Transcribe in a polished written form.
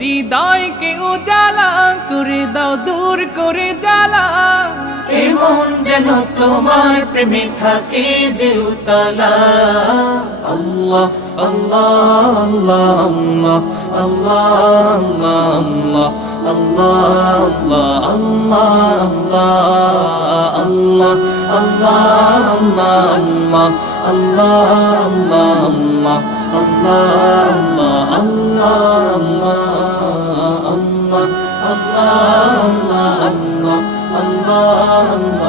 হৃদয়কে উজালা করে দাও, দূর করে জ্বালা। এমন যেন তোমার প্রেমে থাকে যে উতলা। আল্লাহ আল্লাহ আল্লাহ আল্লাহ আল্লাহ আল্লাহ আল্লাহ আল্লাহ আল্লাহ আল্লাহ আল্লাহ আল্লাহ আল্লাহ আল্লাহ আল্লাহ আল্লাহ আল্লাহ আল্লাহ আল্লাহ